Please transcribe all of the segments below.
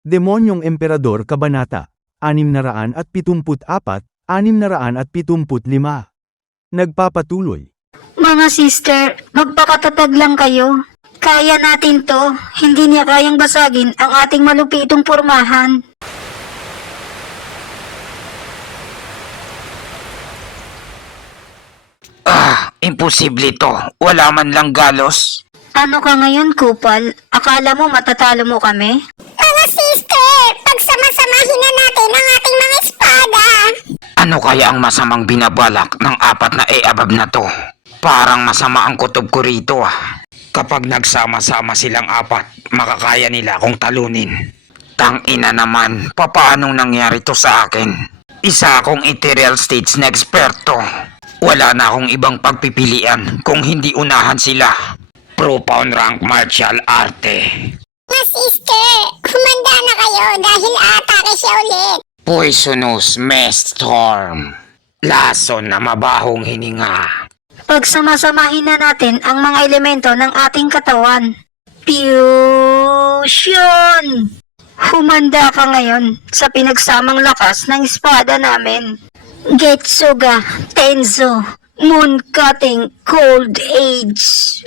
Demonyong Emperador Kabanata 674, 675. Nagpapatuloy. Mga sister, magpakatatag lang kayo. Kaya natin to. Hindi niya kayang basagin ang ating malupitong pormahan. Imposible to. Wala man lang galos. Ano ka ngayon, Kupal? Akala mo matatalo mo kami? Mga sister, pagsama-samahin na natin ang ating mga espada. Ano kaya ang masamang binabalak ng apat na e-abab na to? Parang masama ang kutob ko rito Kapag nagsama-sama silang apat, makakaya nila akong talunin. Tangina naman, papaanong nangyari to sa akin? Isa akong ethereal states na eksperto. Wala na akong ibang pagpipilian kung hindi unahan sila. Profound rank martial arte. Mga sister, humanda na kayo dahil atake siya ulit. Poisonous Mist Storm. Lason na mabahong hininga. Pagsama-samahin na natin ang mga elemento ng ating katawan. Fusion! Humanda ka ngayon sa pinagsamang lakas ng espada namin. Getsuga, Tenzo, Moon Cutting, Cold Age.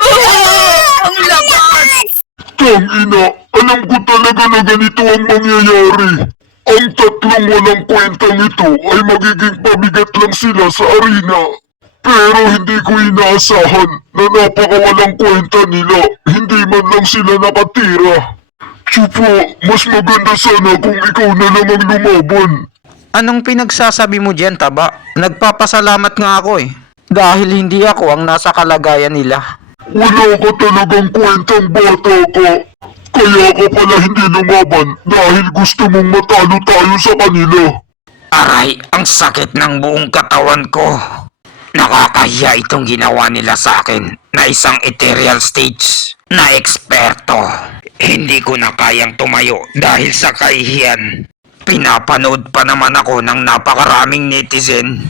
Ang lakas! Tangina, alam ko talaga na ganito ang mangyayari. Ang tatlong walang kwentang ito ay magiging pabigat lang sila sa arena. Pero hindi ko inaasahan na napakawalang kwenta nila. Hindi man lang sila nakatira. Chupo, mas maganda sana kung ikaw na lang ang lumaban. Anong pinagsasabi mo dyan, Taba? Nagpapasalamat nga ako Dahil hindi ako ang nasa kalagayan nila. Wala ka talagang kwentang bata ka. Kaya ka pala hindi lumaban dahil gusto mong matalo tayo sa kanila. Aray, ang sakit ng buong katawan ko. Nakakahiya itong ginawa nila sa akin na isang ethereal stage na eksperto. Hindi ko na kayang tumayo dahil sa kahihiyan. Pinapanood pa naman ako ng napakaraming netizen.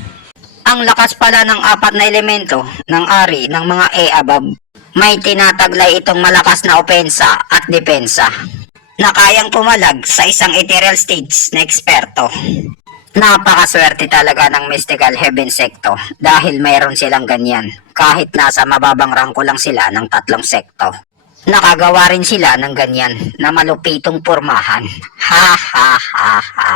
Ang lakas pala ng apat na elemento ng ari ng mga e-abab. May tinataglay itong malakas na opensa at depensa na kayang pumalag sa isang ethereal stage na eksperto. Napakaswerte talaga ng Mystical Heaven Secto dahil mayroon silang ganyan kahit nasa mababang rangko lang sila ng 3 sekto. Nakagawa rin sila ng ganyan na malupitong pormahan. Ha ha ha ha.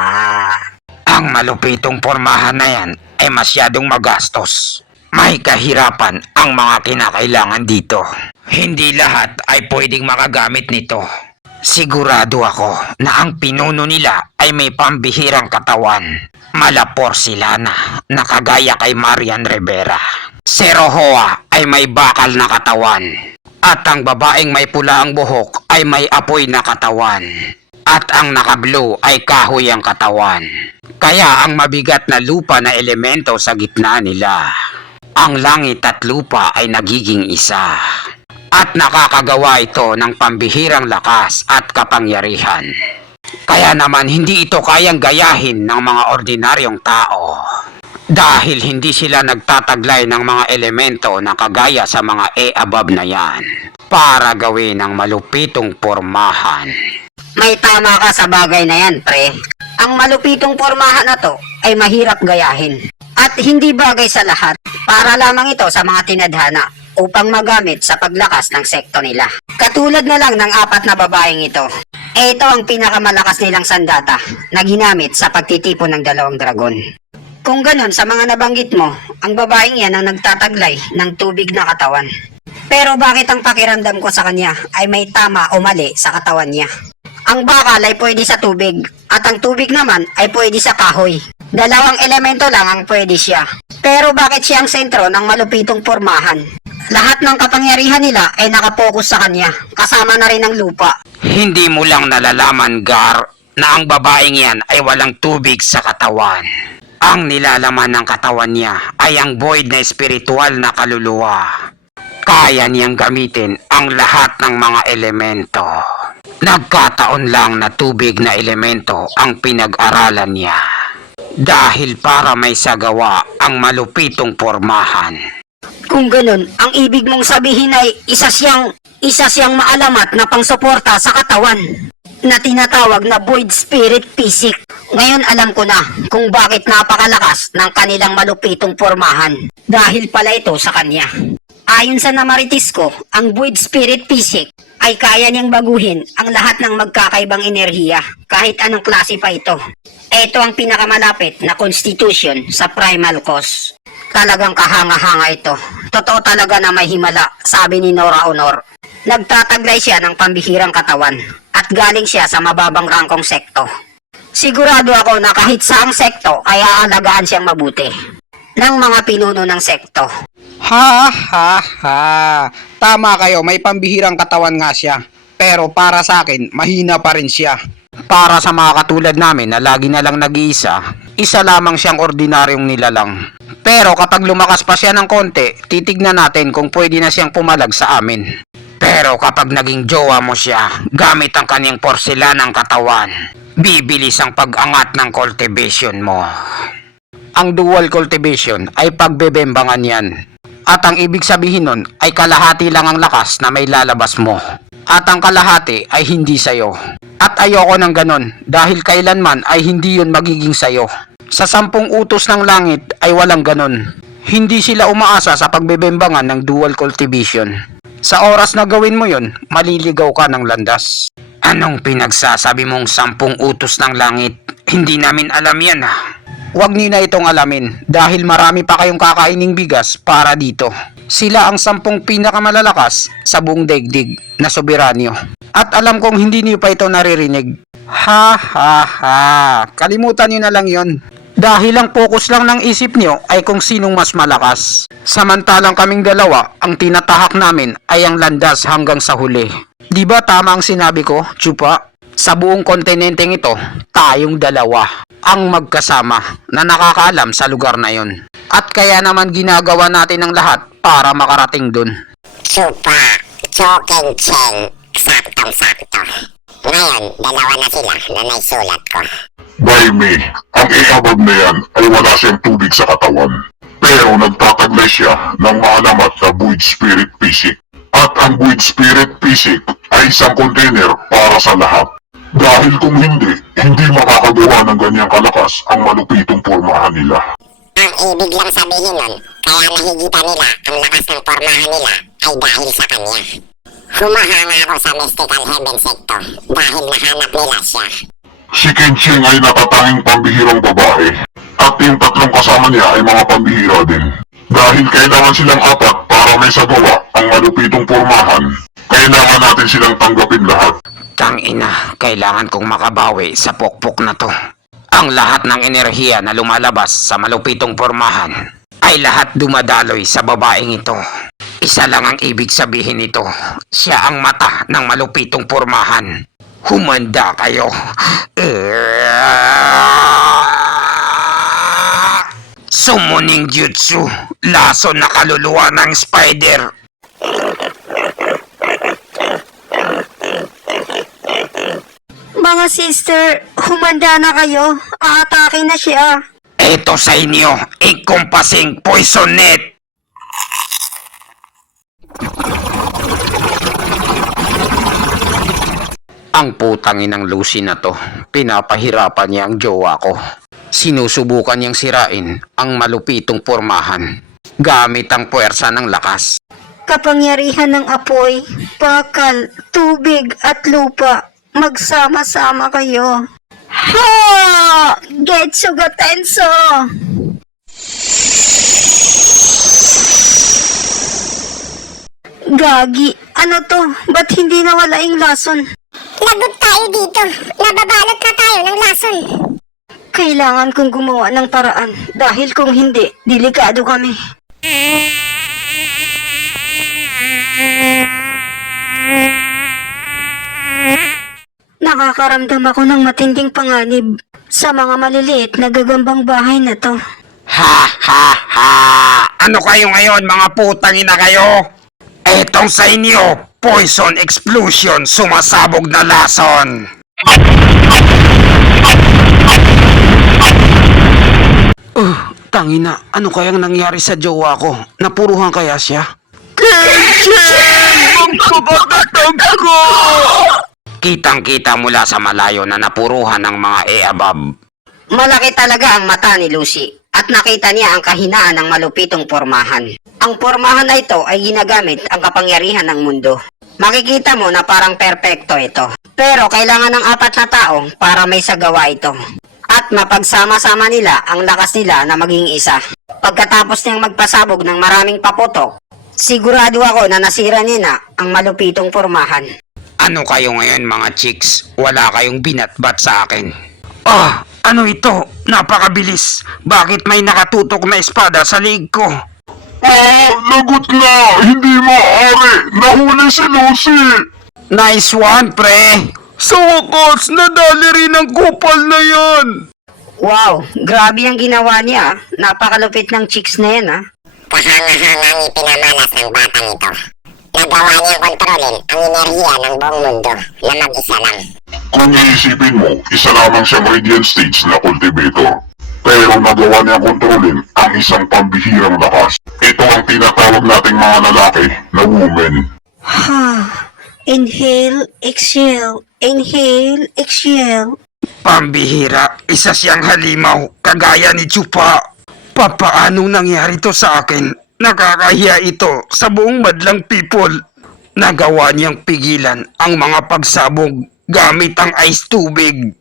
Ang malupitong pormahan na yan ay masyadong magastos. May kahirapan ang mga kinakailangan dito. Hindi lahat ay pwedeng makagamit nito. Sigurado ako na ang pinuno nila ay may pambihirang katawan. Malapor sila na nakagaya kay Marian Rivera. Si Rojoa ay may bakal na katawan. At ang babaeng may pula ang buhok ay may apoy na katawan. At ang naka-blue ay kahoy ang katawan. Kaya ang mabigat na lupa na elemento sa gitna nila. Ang langit at lupa ay nagiging isa. At nakakagawa ito ng pambihirang lakas at kapangyarihan. Kaya naman hindi ito kayang gayahin ng mga ordinaryong tao. Dahil hindi sila nagtataglay ng mga elemento na kagaya sa mga e-above na yan para gawin ng malupitong pormahan. May tama ka sa bagay na yan, pre. Ang malupitong pormahan na to ay mahirap gayahin. At hindi bagay sa lahat. Para lamang ito sa mga tinadhana upang magamit sa paglakas ng sekto nila. Katulad na lang ng apat na babaeng ito. Ito ang pinakamalakas nilang sandata na ginamit sa pagtitipon ng 2 dragon. Kung ganon sa mga nabanggit mo, ang babaeng yan ang nagtataglay ng tubig na katawan. Pero bakit ang pakiramdam ko sa kanya ay may tama o mali sa katawan niya? Ang bakal ay pwede sa tubig at ang tubig naman ay pwede sa kahoy. 2 elemento lang ang pwede siya. Pero bakit siya ang sentro ng malupitong pormahan? Lahat ng kapangyarihan nila ay nakapokus sa kanya, kasama na rin ang lupa. Hindi mo lang nalalaman, Gar, na ang babaeng yan ay walang tubig sa katawan. Ang nilalaman ng katawan niya ay ang void na espiritual na kaluluwa. Kaya niyang gamitin ang lahat ng mga elemento. Nagkataon lang na tubig na elemento ang pinag-aralan niya. Dahil para may sagawa ang malupitong pormahan, Kung ganun, ang ibig mong sabihin ay isa siyang maalamat na pangsuporta sa katawan na tinatawag na Void Spirit Physic. Ngayon alam ko na kung bakit napakalakas ng kanilang malupitong pormahan. Dahil pala ito sa kanya. Ayon sa namaritis ko, ang Void Spirit Physic ay kaya niyang baguhin ang lahat ng magkakaibang enerhiya kahit anong klase pa ito. Ito ang pinakamalapit na constitution sa primal cause. Talagang kahanga-hanga ito. Totoo talaga na may himala, sabi ni Nora Honor. Nagtataglay siya ng pambihirang katawan at galing siya sa mababang rangkong sekto. Sigurado ako na kahit saang sekto ay aalagaan siyang mabuti ng mga pinuno ng sekto. Ha ha ha. Tama kayo, may pambihirang katawan nga siya. Pero para sa akin, mahina pa rin siya. Para sa mga katulad namin na lagi na lang nag-iisa, isa lamang siyang ordinaryong nilalang. Pero kapag lumakas pa siya ng konti, titignan natin kung pwede na siyang pumalag sa amin. Pero kapag naging jowa mo siya, gamit ang kanyang porselanang katawan, bibilis ang pag-angat ng cultivation mo. Ang dual cultivation ay pagbebembangan yan. At ang ibig sabihin nun ay kalahati lang ang lakas na may lalabas mo. At ang kalahati ay hindi sayo. At ayoko ng ganon dahil kailanman ay hindi yun magiging sayo. Sa 10 utos ng langit ay walang ganon. Hindi sila umaasa sa pagbebembangan ng dual cultivation. Sa oras na gawin mo yun, maliligaw ka ng landas. Anong pinagsasabi mong 10 utos ng langit? Hindi namin alam yan ah. Huwag niyo na itong alamin dahil marami pa kayong kakaining bigas para dito. Sila ang 10 pinakamalalakas sa buong daigdig na soberanyo. At alam kong hindi niyo pa ito naririnig. Ha ha ha. Kalimutan niyo na lang yon. Dahil ang focus lang ng isip niyo ay kung sinong mas malakas. Samantalang kaming dalawa, ang tinatahak namin ay ang landas hanggang sa huli. Di ba tama ang sinabi ko, Chupa? Sa buong kontinenteng ito, tayong dalawa ang magkasama na nakakaalam sa lugar na yon. At kaya naman ginagawa natin ang lahat para makarating dun. Chupa, Choking Cheng, saktong-sakto. Ngayon, dalawa na sila na naisulat ko. By me, ang ihabag na yan ay wala siyang tubig sa katawan. Pero nagtataglay siya ng maalamat na Void Spirit Physic. At ang Void Spirit Physic ay isang container para sa lahat. Dahil kung hindi makakagawa ng ganyang kalakas ang malupitong pormahan nila. Ang ibig lang sabihin nun, kaya nakikita nila ang lakas ng pormahan nila ay dahil sa kanya. Humahanga ako sa Mystical Heaven Sector dahil nahanap nila siya. Si Kenching ay natatanging pambihirang babae. At yung 3 kasama niya ay mga pambihira din. Dahil kailangan silang 4 para may sagawa ang malupitong pormahan, kailangan natin silang tanggapin lahat. Tangina, kailangan kong makabawi sa pokpok na to. Ang lahat ng enerhiya na lumalabas sa malupitong pormahan ay lahat dumadaloy sa babaeng ito. Isa lang ang ibig sabihin nito. Siya ang mata ng malupitong pormahan. Humanda kayo. Summoning Jutsu, laso na kaluluwa ng spider. Mga sister, humanda na kayo. Aatake na siya. Ito sa inyo, encompassing poison net. Ang putang inang Lucy na to, pinapahirapan niya ang jowa ko. Sinusubukan niyang sirain ang malupitong pormahan gamit ang puwersa ng lakas. Kapangyarihan ng apoy, bakal, tubig at lupa. Magsama-sama kayo. Ha! Getsuga Tenso! Gagi, ano to? Ba't hindi nawala yung lason? Lagot tayo dito. Nababalot na tayo ng lason. Kailangan kong gumawa ng paraan dahil kung hindi, delikado kami. Nakakaramdam ako ng matinding panganib sa mga maliliit na gagambang bahay na to. Ha ha ha! Ano kayo ngayon mga putang ina kayo? Etong sa inyo, poison explosion, sumasabog na lason. Tangina, ano kayang nangyari sa jowa ko? Napuruhan kaya siya? Kitang-kita mula sa malayo na napuruhan ng mga e-abab. Malaki talaga ang mata ni Lucy at nakita niya ang kahinaan ng malupitong pormahan. Ang pormahan na ito ay ginagamit ang kapangyarihan ng mundo. Makikita mo na parang perpekto ito. Pero kailangan ng 4 na tao para may sagawa ito. At mapagsama-sama nila ang lakas nila na maging isa. Pagkatapos niyang magpasabog ng maraming paputok, sigurado ako na nasira niya na ang malupitong pormahan. Ano kayo ngayon mga chicks? Wala kayong binatbat sa akin. Ah, ano ito? Napakabilis. Bakit may nakatutok na espada sa leg ko? Lagot na! Hindi maaari! Nahuli si Lucy! Nice one, pre! Sa wakas, nadali rin ang kupal na yan! Wow, grabe ang ginawa niya. Napakalupit ng chicks na yan, ha? Kahanga-hangang ipinamalas ng batang ito. Nagawa niyang kontrolin ang enerhiya ng buong mundo na mag-isa lang. Kung iisipin mo, isa lamang siyang Radiant Stage na cultivator. Pero nagawa niya kontrolin ang isang pambihirang lakas. Ito ang tinatawag nating mga lalaki na women. Inhale, exhale. Inhale, exhale. Pambihira, isa siyang halimaw, kagaya ni Chupa. Papaano nangyari to sa akin? Nakakahiya ito sa buong madlang people. Nagawa niyang pigilan ang mga pagsabog gamit ang ice tubig.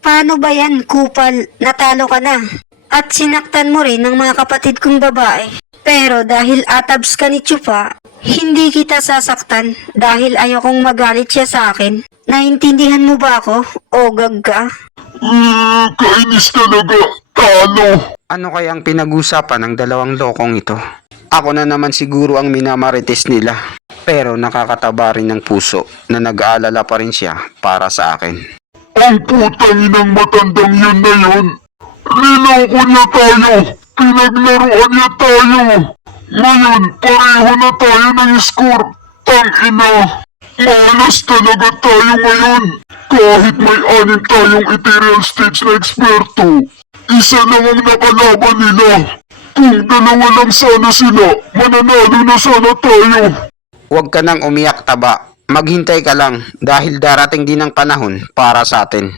Paano ba yan, kupal? Natalo ka na. At sinaktan mo rin ng mga kapatid kong babae. Pero dahil atabs ka ni Chupa, hindi kita sasaktan dahil ayokong magalit siya sa akin. Naintindihan mo ba ako, o gagga? Kainis talaga. Talo. Ano kayang pinag-usapan ng dalawang lokong ito? Ako na naman siguro ang minamarites nila. Pero nakakataba rin ng puso na nag-aalala pa rin siya para sa akin. Ang putang inang matandang yun na yun. Niloko niya tayo. Pinaglaruan niya tayo. Ngayon, pareho na tayo ng score. Tangina. Malas talaga tayo ngayon. Kahit may 6 tayong ethereal stage na eksperto, isa lang ang nakalaban nila. Kung 2 lang sana sila, mananalo na sana tayo. Huwag ka nang umiyak, Taba. Maghintay ka lang dahil darating din ang panahon para sa atin.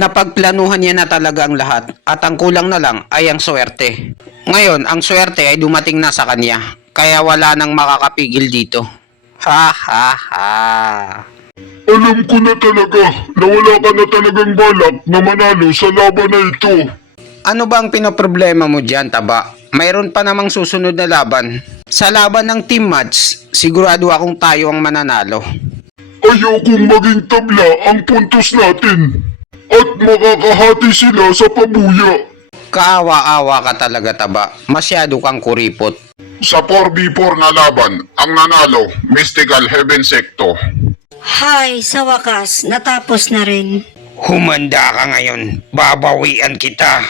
Napagplanuhan niya na talaga ang lahat at ang kulang na lang ay ang swerte. Ngayon, ang swerte ay dumating na sa kanya, kaya wala nang makakapigil dito. Ha ha ha. Alam ko na talaga na wala ka na talagang balak na manalo sa laban na ito. Ano ba ang pinoproblema mo dyan, Taba? Mayroon pa namang susunod na laban. Sa laban ng team match, sigurado akong tayo ang mananalo. Ayokong maging tabla ang puntos natin at makakahati sila sa pabuya. Kaawa-awa ka talaga, Taba. Masyado kang kuripot. Sa 4v4 na laban, ang nanalo, Mystical Heaven Secto. Hay, sa wakas, natapos na rin. Humanda ka ngayon. Babawian kita.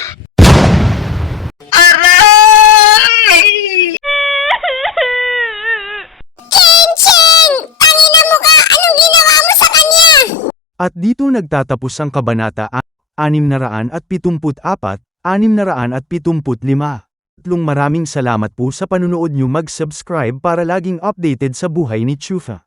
Ching! Tangina mo ka! Anong ginawa mo sa kanya? At dito nagtatapos ang kabanata 674, 675. Maraming salamat po sa panunood nyo, mag-subscribe para laging updated sa buhay ni Chufa.